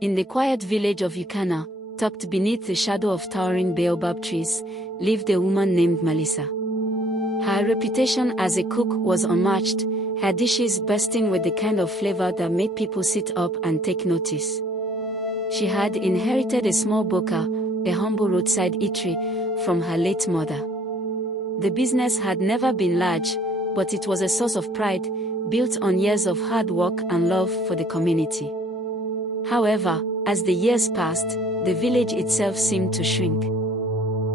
In the quiet village of Yukana, tucked beneath the shadow of towering baobab trees, lived a woman named Melisa. Her reputation as a cook was unmatched, her dishes bursting with the kind of flavor that made people sit up and take notice. She had inherited a small boka, a humble roadside eatery, from her late mother. The business had never been large, but it was a source of pride, built on years of hard work and love for the community. However, as the years passed, the village itself seemed to shrink.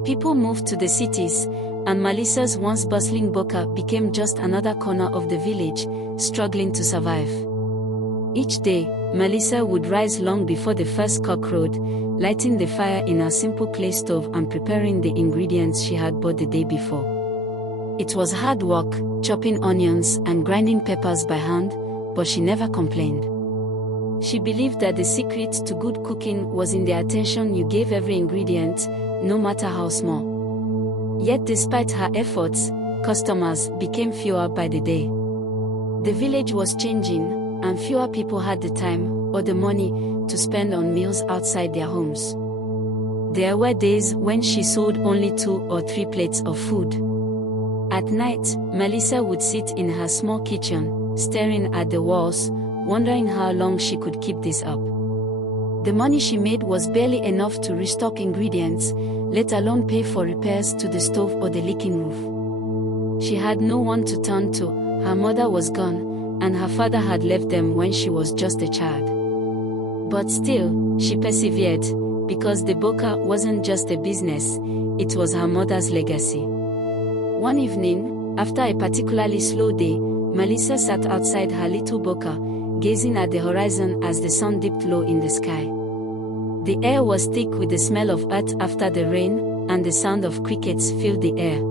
People moved to the cities, and Melisa's once bustling boka became just another corner of the village, struggling to survive. Each day, Melisa would rise long before the first cock crowed, lighting the fire in her simple clay stove and preparing the ingredients she had bought the day before. It was hard work, chopping onions and grinding peppers by hand, but she never complained. She believed that the secret to good cooking was in the attention you gave every ingredient, no matter how small. Yet despite her efforts, customers became fewer by the day. The village was changing, and fewer people had the time or the money to spend on meals outside their homes. There were days when she sold only 2 or 3 plates of food. At night, Melisa would sit in her small kitchen, staring at the walls, wondering how long she could keep this up. The money she made was barely enough to restock ingredients, let alone pay for repairs to the stove or the leaking roof. She had no one to turn to, her mother was gone, and her father had left them when she was just a child. But still, she persevered, because the boka wasn't just a business, it was her mother's legacy. One evening, after a particularly slow day, Melisa sat outside her little boka, gazing at the horizon as the sun dipped low in the sky. The air was thick with the smell of earth after the rain, and the sound of crickets filled the air.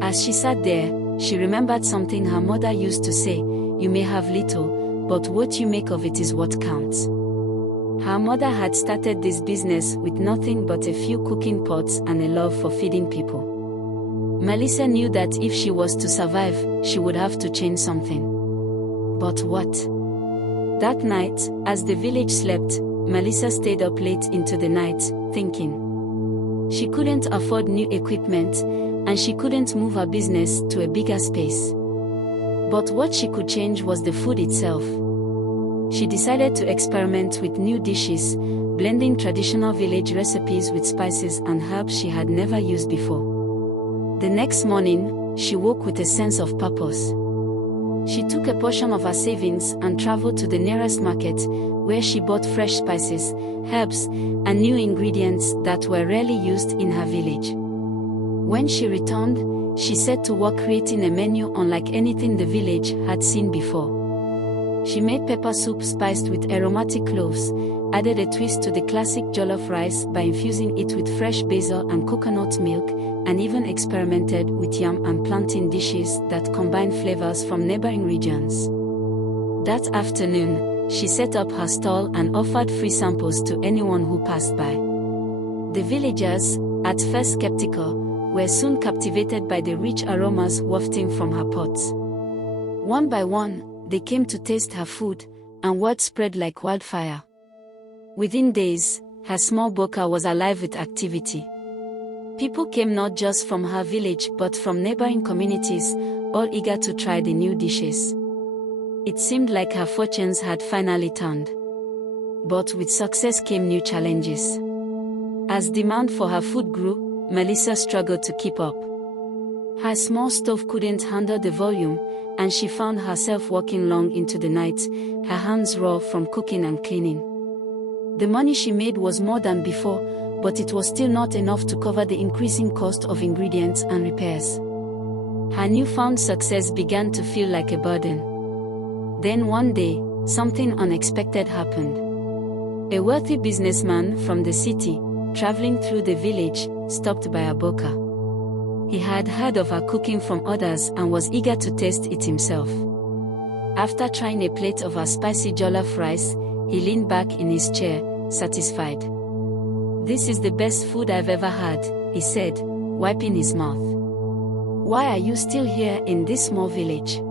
As she sat there, she remembered something her mother used to say, "You may have little, but what you make of it is what counts." Her mother had started this business with nothing but a few cooking pots and a love for feeding people. Melisa knew that if she was to survive, she would have to change something. But what? That night, as the village slept, Melisa stayed up late into the night, thinking. She couldn't afford new equipment, and she couldn't move her business to a bigger space. But what she could change was the food itself. She decided to experiment with new dishes, blending traditional village recipes with spices and herbs she had never used before. The next morning, she woke with a sense of purpose. She took a portion of her savings and traveled to the nearest market, where she bought fresh spices, herbs, and new ingredients that were rarely used in her village. When she returned, she set to work creating a menu unlike anything the village had seen before. She made pepper soup spiced with aromatic cloves, added a twist to the classic jollof rice by infusing it with fresh basil and coconut milk, and even experimented with yam and plantain dishes that combined flavors from neighboring regions. That afternoon, she set up her stall and offered free samples to anyone who passed by. The villagers, at first skeptical, were soon captivated by the rich aromas wafting from her pots. One by one, they came to taste her food, and word spread like wildfire. Within days, her small boka was alive with activity. People came not just from her village but from neighboring communities, all eager to try the new dishes. It seemed like her fortunes had finally turned. But with success came new challenges. As demand for her food grew, Melisa struggled to keep up. Her small stove couldn't handle the volume, and she found herself working long into the night, her hands raw from cooking and cleaning. The money she made was more than before, but it was still not enough to cover the increasing cost of ingredients and repairs. Her newfound success began to feel like a burden. Then one day, something unexpected happened. A wealthy businessman from the city, traveling through the village, stopped by a boka. He had heard of her cooking from others and was eager to taste it himself. After trying a plate of her spicy jollof rice, he leaned back in his chair, satisfied. "This is the best food I've ever had," he said, wiping his mouth. "Why are you still here in this small village?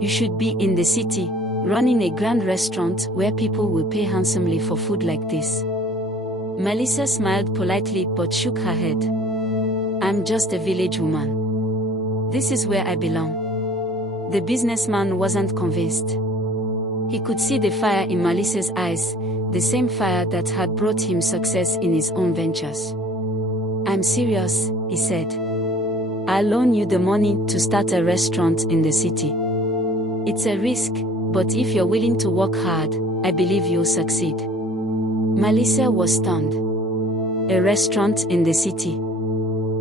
You should be in the city, running a grand restaurant where people will pay handsomely for food like this. Melisa smiled politely but shook her head. I'm just a village woman. This is where I belong. The businessman wasn't convinced. He could see the fire in Melisa's eyes, the same fire that had brought him success in his own ventures. I'm serious, he said. I'll loan you the money to start a restaurant in the city. It's a risk, but if you're willing to work hard, I believe you'll succeed. Melisa was stunned. A restaurant in the city.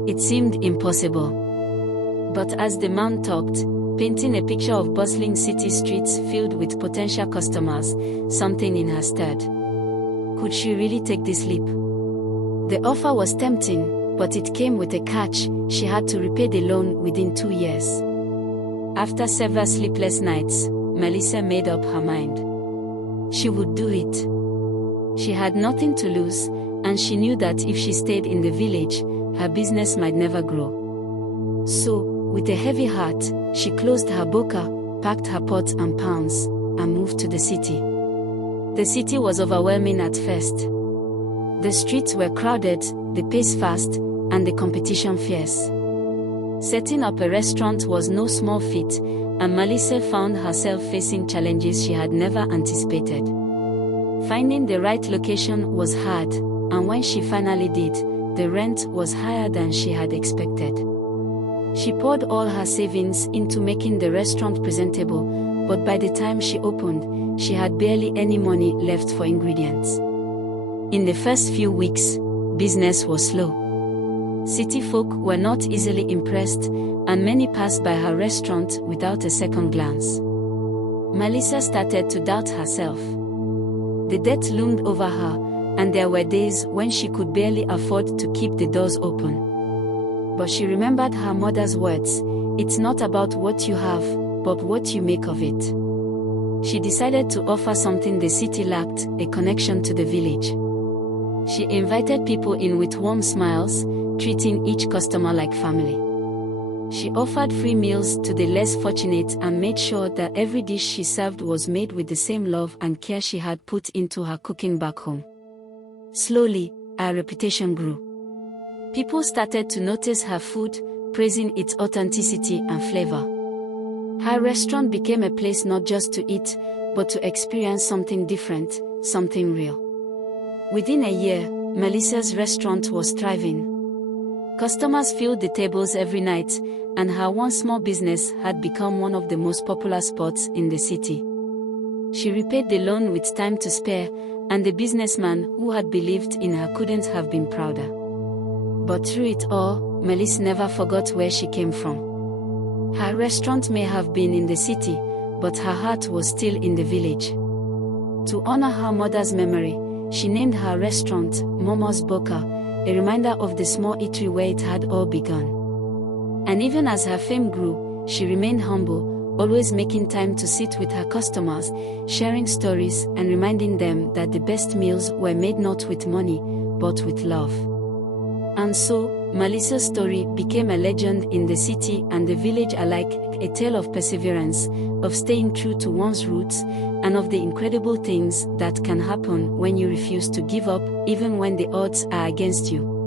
It seemed impossible. But as the man talked, painting a picture of bustling city streets filled with potential customers, something in her stirred. Could she really take this leap? The offer was tempting, but it came with a catch: she had to repay the loan within 2 years. After several sleepless nights, Melisa made up her mind. She would do it. She had nothing to lose, and she knew that if she stayed in the village, her business might never grow. So, with a heavy heart, she closed her boka, packed her pots and pans, and moved to the city. The city was overwhelming at first. The streets were crowded, the pace fast, and the competition fierce. Setting up a restaurant was no small feat, and Melisa found herself facing challenges she had never anticipated. Finding the right location was hard, and when she finally did, the rent was higher than she had expected. She poured all her savings into making the restaurant presentable, but by the time she opened, she had barely any money left for ingredients. In the first few weeks, business was slow. City folk were not easily impressed, and many passed by her restaurant without a second glance. Melisa started to doubt herself. The debt loomed over her, and there were days when she could barely afford to keep the doors open. But she remembered her mother's words: it's not about what you have, but what you make of it. She decided to offer something the city lacked: a connection to the village. She invited people in with warm smiles, treating each customer like family. She offered free meals to the less fortunate and made sure that every dish she served was made with the same love and care she had put into her cooking back home. Slowly, her reputation grew. People started to notice her food, praising its authenticity and flavor. Her restaurant became a place not just to eat, but to experience something different, something real. Within a year, Melisa's restaurant was thriving. Customers filled the tables every night, and her once small business had become one of the most popular spots in the city. She repaid the loan with time to spare, and the businessman who had believed in her couldn't have been prouder. But through it all, Melisa never forgot where she came from. Her restaurant may have been in the city, but her heart was still in the village. To honor her mother's memory, she named her restaurant Mama's Boka, a reminder of the small eatery where it had all begun. And even as her fame grew, she remained humble, always making time to sit with her customers, sharing stories and reminding them that the best meals were made not with money, but with love. And so, Melisa's story became a legend in the city and the village alike, a tale of perseverance, of staying true to one's roots, and of the incredible things that can happen when you refuse to give up, even when the odds are against you.